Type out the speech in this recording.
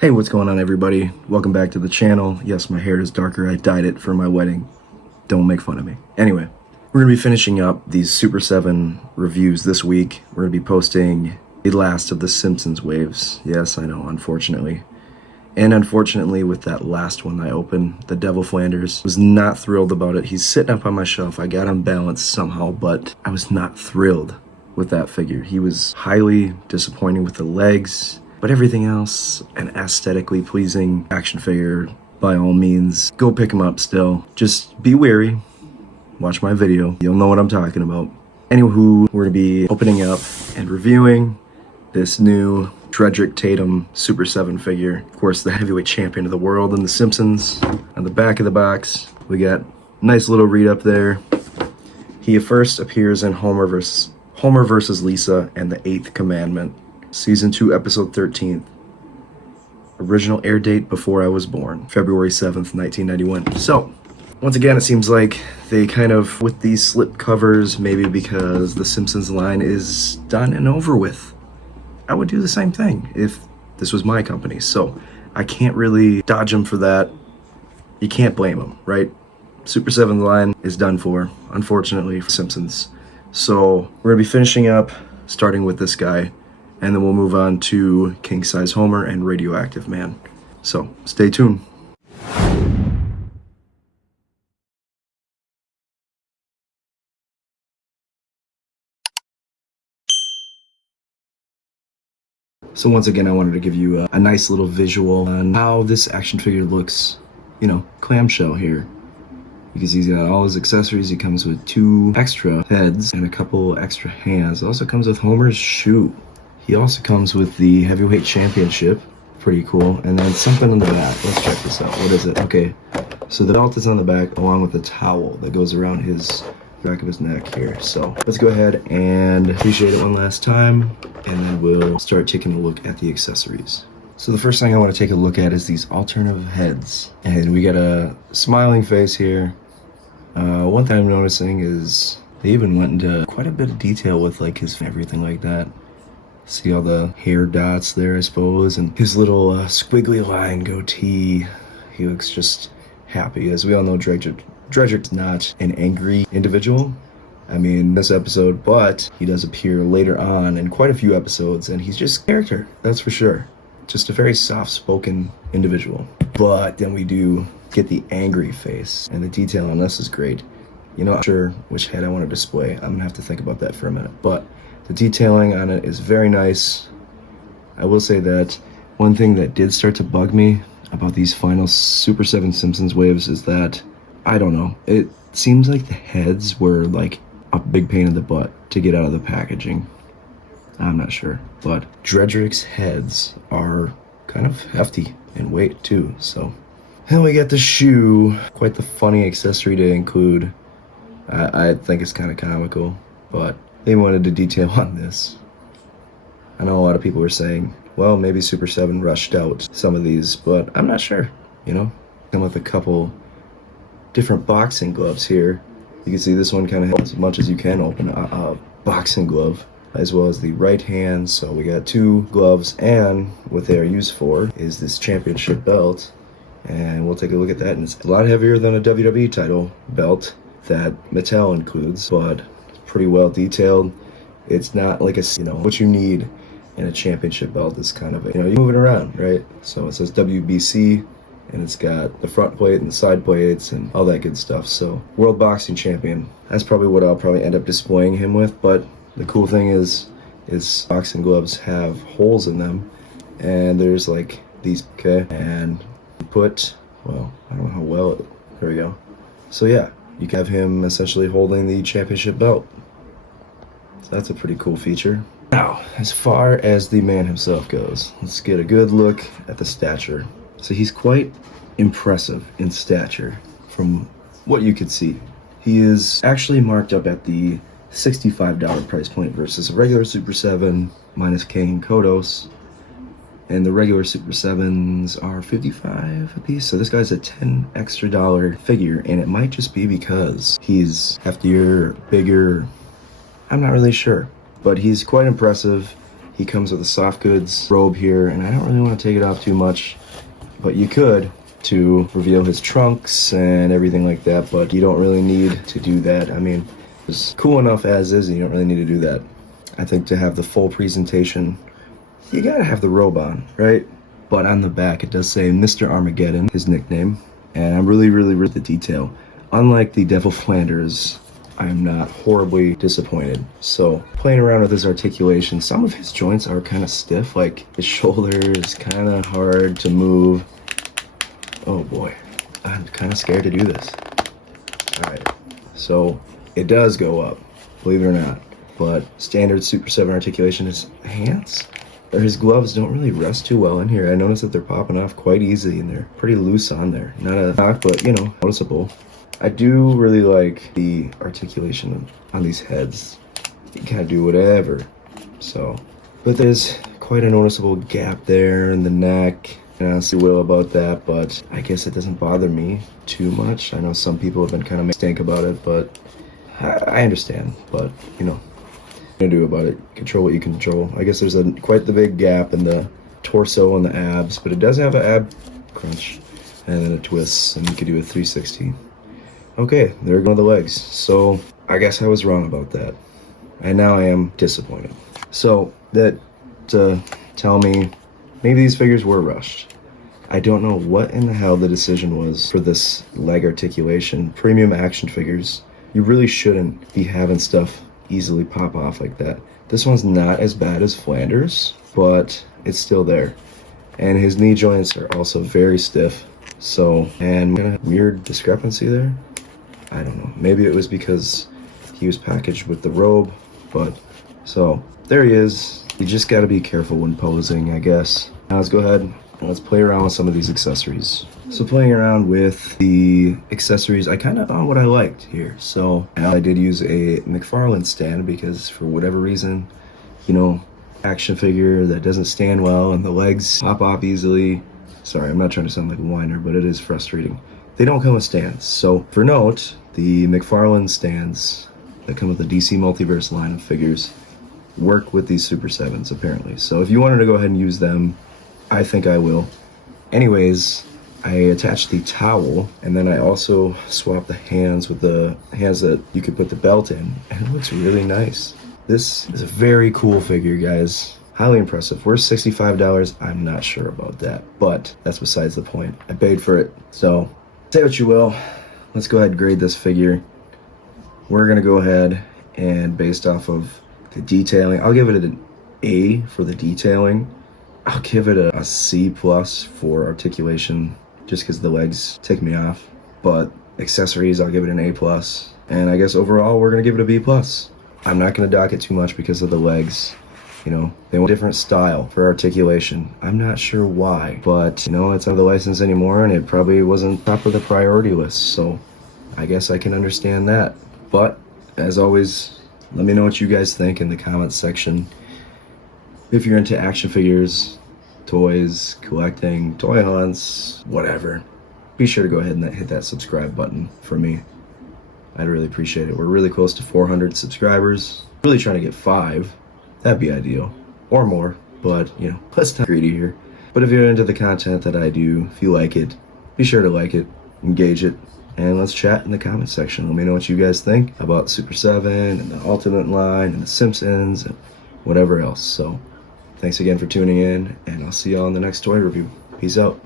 Hey, what's going on, everybody? Welcome back to the channel. Yes, my hair is darker. I dyed it for my wedding. Don't make fun of me. Anyway, we're going to be finishing up these Super 7 reviews this week. We're going to be posting the last of the Simpsons waves. Yes, I know, unfortunately. And unfortunately, with that last one I opened, the Devil Flanders, was not thrilled about it. He's sitting up on my shelf. I got him balanced somehow, but I was not thrilled with that figure. He was highly disappointing with the legs. But everything else, an aesthetically pleasing action figure, by all means, go pick him up still. Just be wary. Watch my video. You'll know what I'm talking about. Anywho, we're going to be opening up and reviewing this new Drederick Tatum Super 7 figure. Of course, the heavyweight champion of the world in The Simpsons. On the back of the box, we got a nice little read up there. He first appears in Homer versus Lisa and the 8th Commandment. Season 2, Episode 13. Original air date before I was born, February 7th, 1991. So, once again, it seems like they kind of, with these slip covers, maybe because the Simpsons line is done and over with. I would do the same thing if this was my company. So, I can't really dodge them for that. You can't blame them, right? Super 7 line is done for, unfortunately, for Simpsons. So, we're going to be finishing up, starting with this guy. And then we'll move on to King Size Homer and Radioactive Man. So, stay tuned. So once again, I wanted to give you a nice little visual on how this action figure looks, clamshell here. Because he's got all his accessories. He comes with 2 extra heads and a couple extra hands. It also comes with Homer's shoe. He also comes with the Heavyweight Championship. Pretty cool. And then something on the back. Let's check this out. What is it? Okay. So the belt is on the back along with the towel that goes around his back of his neck here. So let's go ahead and appreciate it one last time. And then we'll start taking a look at the accessories. So the first thing I want to take a look at is these alternative heads. And we got a smiling face here. One thing I'm noticing is they even went into quite a bit of detail with like his everything like that. See all the hair dots there, I suppose, and his little squiggly line goatee. He looks just happy. As we all know, Drederick's not an angry individual. I mean, this episode, but he does appear later on in quite a few episodes, and he's just character, that's for sure. Just a very soft-spoken individual. But then we do get the angry face, and the detail on this is great. I'm not sure which head I want to display. I'm gonna have to think about that for a minute, but the detailing on it is very nice. I will say that one thing that did start to bug me about these final Super 7 Simpsons waves is that, I don't know, it seems like the heads were like a big pain in the butt to get out of the packaging. I'm not sure, but Drederick's heads are kind of hefty in weight too, so. And we got the shoe, quite the funny accessory to include. I think it's kind of comical, but they wanted to detail on this. I know a lot of people were saying, well, maybe Super 7 rushed out some of these, but I'm not sure, Come with a couple different boxing gloves here. You can see this one kind of has as much as you can open a boxing glove, as well as the right hand. So we got 2 gloves, and what they are used for is this championship belt. And we'll take a look at that, and it's a lot heavier than a WWE title belt that Mattel includes, but pretty well detailed. It's not like what you need in a championship belt is kind of you move it around, right? So it says WBC, and it's got the front plate and the side plates and all that good stuff. So World Boxing Champion, that's probably what I'll probably end up displaying him with. But the cool thing is boxing gloves have holes in them, and there's like these, okay, and well, I don't know how well there we go. So yeah, you can have him essentially holding the championship belt. So that's a pretty cool feature. Now, as far as the man himself goes, let's get a good look at the stature. So he's quite impressive in stature from what you could see. He is actually marked up at the $65 price point versus a regular Super 7 minus King and Kodos. And the regular Super 7s are $55 a piece. So this guy's a $10 extra figure, and it might just be because he's heftier, bigger. I'm not really sure, but he's quite impressive. He comes with a soft goods robe here, and I don't really want to take it off too much, but you could to reveal his trunks and everything like that, but you don't really need to do that. I mean, it's cool enough as is, and you don't really need to do that. I think to have the full presentation, you gotta have the robe on, right? But on the back, it does say Mr. Armageddon, his nickname, and I'm really the detail. Unlike the Devil Flanders, I am not horribly disappointed. So playing around with his articulation, some of his joints are kind of stiff, like his shoulder is kind of hard to move. Oh boy, I'm kind of scared to do this. All right, so it does go up, believe it or not, but standard Super 7 articulation, his hands, or his gloves don't really rest too well in here. I noticed that they're popping off quite easy and they're pretty loose on there. Not a knock, but you know, noticeable. I do really like the articulation on these heads. You can kind of do whatever. So, but there's quite a noticeable gap there in the neck. And I see Will about that, but I guess it doesn't bother me too much. I know some people have been kind of stank about it, but I understand. But you know, what you do about it? Control what you can control. I guess there's quite the big gap in the torso and the abs, but it does have an ab crunch and then a twist, and you could do a 360. Okay, there go the legs. So I guess I was wrong about that, and now I am disappointed. So that tell me maybe these figures were rushed. I don't know what in the hell the decision was for this leg articulation. Premium action figures, you really shouldn't be having stuff easily pop off like that. This one's not as bad as Flanders, but it's still there. And his knee joints are also very stiff. So, and kind of weird discrepancy there. I don't know. Maybe it was because he was packaged with the robe, but so there he is. You just got to be careful when posing, I guess. Now let's go ahead and let's play around with some of these accessories. So playing around with the accessories, I kind of found what I liked here. So I did use a McFarlane stand because for whatever reason, you know, action figure that doesn't stand well and the legs pop off easily. Sorry, I'm not trying to sound like a whiner, but it is frustrating. They don't come with stands. So for note, the McFarlane stands that come with the DC Multiverse line of figures work with these Super 7s apparently. So if you wanted to go ahead and use them, I think I will. Anyways, I attached the towel, and then I also swapped the hands with the hands that you could put the belt in, and it looks really nice. This is a very cool figure, guys. Highly impressive. Worth $65? I'm not sure about that, but that's besides the point. I paid for it. So say what you will. Let's go ahead and grade this figure. We're gonna go ahead and based off of the detailing, I'll give it an A for the detailing. I'll give it a C plus for articulation, just because the legs tick me off. But accessories, I'll give it an A plus. And I guess overall, we're gonna give it a B plus. I'm not gonna dock it too much because of the legs. You know, they want a different style for articulation. I'm not sure why, but you know, it's not the license anymore, and it probably wasn't top of the priority list. So I guess I can understand that. But as always, let me know what you guys think in the comments section. If you're into action figures, toys, collecting, toy hunts, whatever, be sure to go ahead and hit that subscribe button for me. I'd really appreciate it. We're really close to 400 subscribers. Really trying to get 5. That'd be ideal. Or more, but you know, let's not be greedy here. But if you're into the content that I do, if you like it, be sure to like it, engage it, and let's chat in the comment section. Let me know what you guys think about Super 7 and the Ultimate line and the Simpsons and whatever else. So thanks again for tuning in, and I'll see y'all in the next toy review. Peace out.